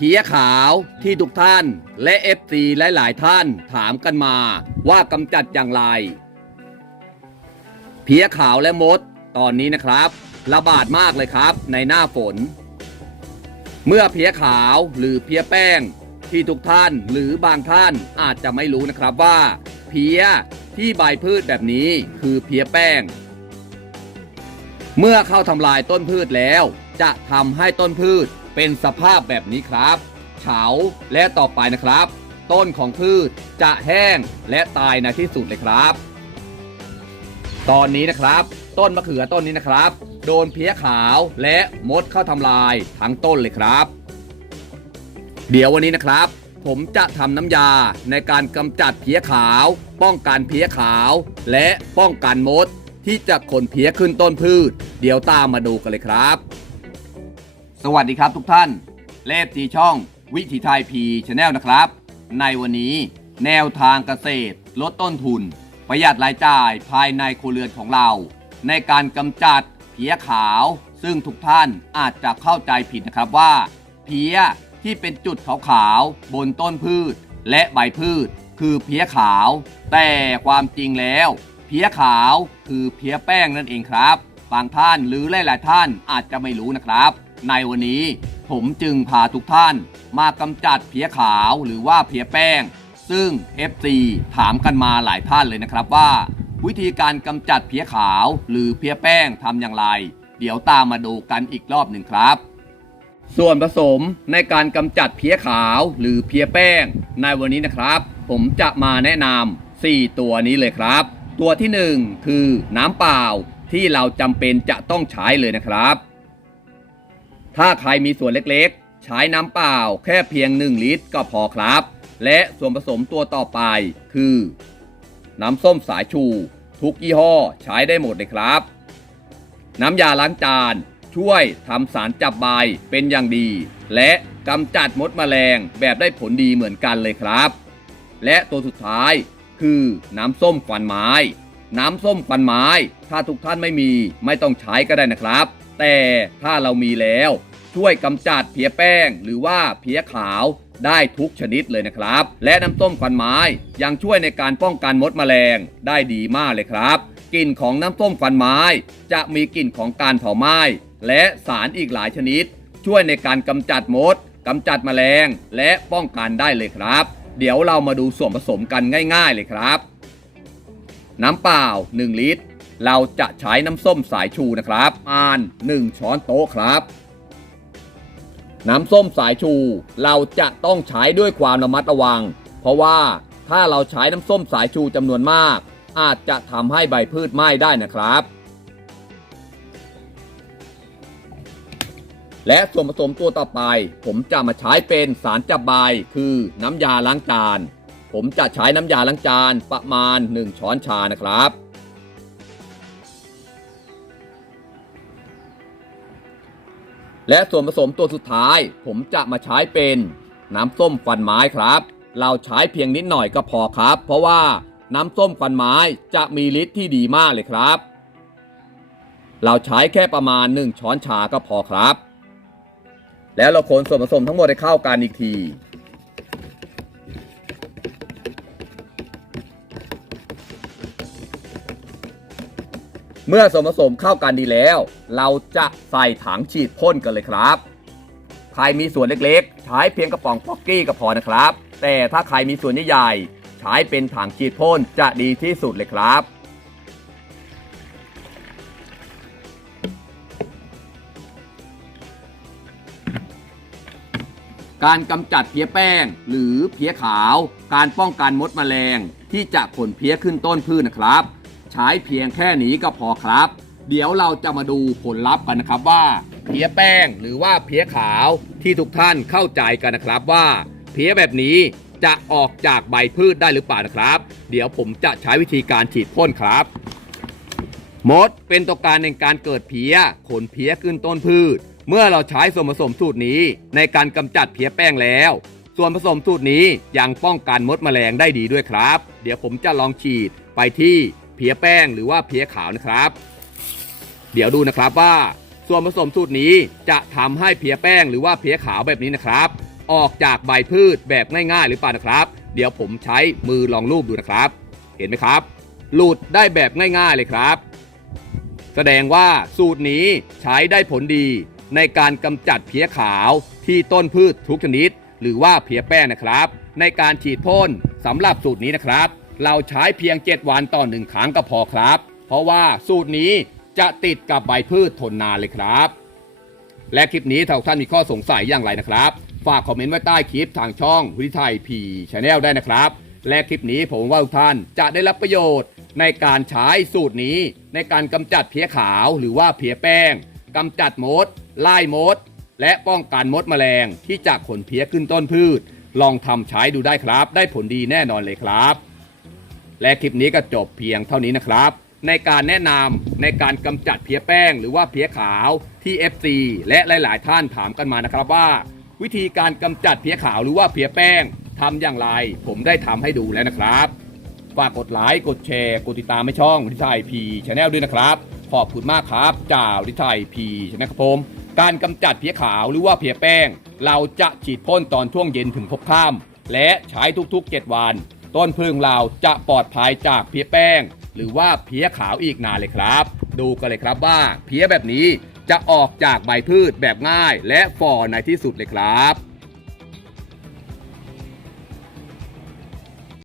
เพี้ยขาวที่ทุกท่าน และ FC และหลายๆท่านถามกันมาว่ากำจัดอย่างไร เพี้ยขาวและมด ตอนนี้นะครับ ระบาดมากเลยครับในหน้าฝน เมื่อเพี้ยขาวหรือเพี้ยแป้ง ที่ทุกท่านหรือบางท่านอาจจะไม่รู้นะครับว่า เพี้ยที่ใบพืชแบบนี้คือเพี้ยแป้ง เมื่อเข้าทำลายต้นพืชแล้ว จะทำให้ต้นพืช เป็นสภาพแบบนี้ครับ เฉาและต่อไปนะครับ ต้นของพืชจะแห้งและตายในที่สุดเลยครับ ตอนนี้นะครับ ต้นมะเขือต้นนี้นะครับ โดนเพี้ยขาวและมดเข้าทำลายทั้งต้นเลยครับ เดี๋ยววันนี้นะครับ ผมจะทำน้ำยาในการกำจัดเพี้ยขาว ป้องกันเพี้ยขาว และป้องกันมดที่จะขนเพี้ยขึ้นต้นพืช เดี๋ยวตามมาดูกันเลยครับ สวัสดีครับทุกท่าน เลฟทีช่องวิถีไทยพีชแนลนะครับ ในวันนี้แนวทางเกษตร ลดต้นทุน ประหยัดรายจ่ายภายในครัวเรือนของเรา ในการกำจัดเพี้ยขาว ซึ่งทุกท่านอาจจะเข้าใจผิดนะครับว่า เพี้ยที่เป็นจุดขาวๆบนต้นพืช และใบพืช คือเพี้ยขาว แต่ความจริงแล้ว เพี้ยขาวคือเพี้ยแป้งนั่นเองครับบางท่านหรือหลายๆท่านอาจจะไม่รู้นะครับ ในวันนี้ผมจึงพาทุกท่านมากำจัดเพียขาวหรือว่าเพียแป้ง ซึ่ง FC ถามกันมาหลายท่านเลยนะครับว่า วิธีการกำจัดเพียขาวหรือเพียแป้งทำอย่างไร เดี๋ยวตามมาดูกันอีกรอบหนึ่งครับ ส่วนผสมในการกำจัดเพียขาวหรือเพียแป้ง ในวันนี้นะครับ ผมจะมาแนะนำ4ตัวนี้เลยครับ ตัวที่ 1 คือน้ำเปล่าที่เราจำเป็นจะต้องใช้เลยนะครับ ถ้าใครมีส่วนเล็กๆ ใช้น้ำเปล่าแค่เพียง 1 ลิตรก็พอครับ และส่วนผสมตัวต่อไปคือ น้ำส้มสายชู ทุกยี่ห้อใช้ได้หมดเลยครับ น้ำยาล้างจาน ช่วยทำสารจับใบเป็นอย่างดี และกำจัดมดแมลงแบบได้ผลดีเหมือนกันเลยครับ และตัวสุดท้ายคือน้ำส้มควันไม้ น้ำส้มควันไม้ ถ้าทุกท่านไม่มีไม่ต้องใช้ก็ได้นะครับ แต่ถ้าเรามีแล้ว ช่วยกำจัดเพี้ยแป้ง หรือว่าเพี้ยขาวได้ทุกชนิดเลยนะครับ และน้ำส้มควันไม้ยังช่วยในการป้องกันมดแมลงได้ดีมากเลยครับ กลิ่นของน้ำส้มควันไม้ จะมีกลิ่นของการเผาไหม้และสารอีกหลายชนิด ช่วยในการกำจัดมดกำจัดแมลงและป้องกันได้เลยครับ เดี๋ยวเรามาดูส่วนผสมกันง่ายๆเลยครับ น้ำเปล่า 1 ลิตร เราจะใช้น้ำส้มสายชูนะครับประมาณ1ช้อนโต๊ะครับ น้ำส้มสายชู เราจะต้องใช้ด้วยความระมัดระวัง เพราะว่าถ้าเราใช้น้ำส้มสายชูจำนวนมาก อาจจะทำให้ใบพืชไหม้ได้นะครับ และส่วนผสมตัวต่อไป ผมจะมาใช้เป็นสารจับใบคือน้ำยาล้างจาน ผมจะใช้น้ำยาล้างจานประมาณ 1 ช้อนชานะครับ และส่วนผสมตัวสุดท้าย ผมจะมาใช้เป็นน้ำส้มฟันไม้ครับ เราใช้เพียงนิดหน่อยก็พอครับ เพราะว่าน้ำส้มฟันไม้จะมีฤทธิ์ที่ดีมากเลยครับ เราใช้แค่ประมาณ 1 ช้อนชาก็พอครับ แล้วเราคนส่วนผสมทั้งหมดให้เข้ากันอีกที เมื่อส่วนผสมเข้ากันดีแล้ว เราจะใส่ถังฉีดพ่นกันเลยครับ ใครมีส่วนเล็กๆ ใช้เพียงกระป๋องป๊อกกี้ก็พอนะครับ แต่ถ้าใครมีส่วนใหญ่ๆใช้เป็นถังฉีดพ่นจะดีที่สุดเลยครับการกำจัดเพี้ยแป้ง หรือเพี้ยขาว การป้องกันมดแมลง ที่จะขนเพี้ยขึ้นต้นพืชนะครับ ใช้เพียงแค่นี้ก็พอครับ เดี๋ยวเราจะมาดูผลลัพธ์กันนะครับว่าเพี้ยแป้งหรือว่าเพี้ยขาวที่ทุกท่านเข้าใจกันนะครับว่าเพี้ยแบบนี้จะออกจากใบพืชได้หรือเปล่านะครับ เดี๋ยวผมจะใช้วิธีการฉีดพ่นครับ มดเป็นตัวการในการเกิดเพี้ยขนเพี้ยขึ้นต้นพืช เมื่อเราใช้ส่วนผสมสูตรนี้ในการกำจัดเพี้ยแป้งแล้ว ส่วนผสมสูตรนี้ยังป้องกันมดแมลงได้ดีด้วยครับ เดี๋ยวผมจะลองฉีดไปที่ เพี้ยแป้งหรือว่าเพี้ยขาวนะครับ เดี๋ยวดูนะครับว่าส่วนผสมสูตรนี้จะทำให้เพี้ยแป้งหรือว่าเพี้ยขาวแบบนี้นะครับ ออกจากใบพืชแบบง่ายๆหรือเปล่านะครับ เดี๋ยวผมใช้มือลองรูปดูนะครับ เห็นไหมครับ หลุดได้แบบง่ายๆเลยครับ แสดงว่าสูตรนี้ใช้ได้ผลดีในการกำจัดเพี้ยขาวที่ต้นพืชทุกชนิด หรือว่าเพี้ยแป้งนะครับ ในการฉีดพ่นสำหรับสูตรนี้นะครับ เราใช้เพียง 7 วันต่อหนึ่งครั้งก็พอครับ เพราะว่าสูตรนี้จะติดกับใบพืชทนนานเลยครับ และคลิปนี้ถ้าท่านมีข้อสงสัยอย่างไรนะครับ ฝากคอมเมนต์ไว้ใต้คลิปทางช่องวิทยไทยพีชาแนลได้นะครับ และคลิปนี้ผมว่าทุกท่านจะได้รับประโยชน์ในการใช้สูตรนี้ในการกำจัดเพี้ยขาวหรือว่าเพี้ยแป้งกำจัดมดไล่มด และป้องกันมดแมลงที่จะขนเพี้ยขึ้นต้นพืช ลองทำใช้ดูได้ครับ ได้ผลดีแน่นอนเลยครับ และคลิปนี้ก็จบเพียงเท่านี้นะครับ ในการแนะนำในการกำจัดเพี้ยแป้ง หรือว่าเพี้ยขาวที่ FC และหลาย ๆ ท่านถามกันมานะครับว่า วิธีการกำจัดเพี้ยขาวหรือว่าเพี้ยแป้งทำอย่างไร ผมได้ทำให้ดูแล้วนะครับฝากกดไลค์กดแชร์กดติดตามให้ช่องวิทยไทยพีชาแนลด้วยนะครับ ขอบคุณมากครับจ่าวิทยไทยพีชาแนลครับผมการกำจัดเพี้ยขาวหรือว่าเพี้ยแป้ง เราจะฉีดพ่นตอนช่วงเย็นถึงพบค่ำและใช้ทุกๆ 7 วัน ต้นพึ่งเราจะปลอดภัยจากเพี้ยแป้ง หรือว่าเพี้ยขาวอีกนานเลยครับ ดูกันเลยครับว่าเพี้ยแบบนี้จะออกจากใบพืชแบบง่ายและฝ่อในที่สุดเลยครับ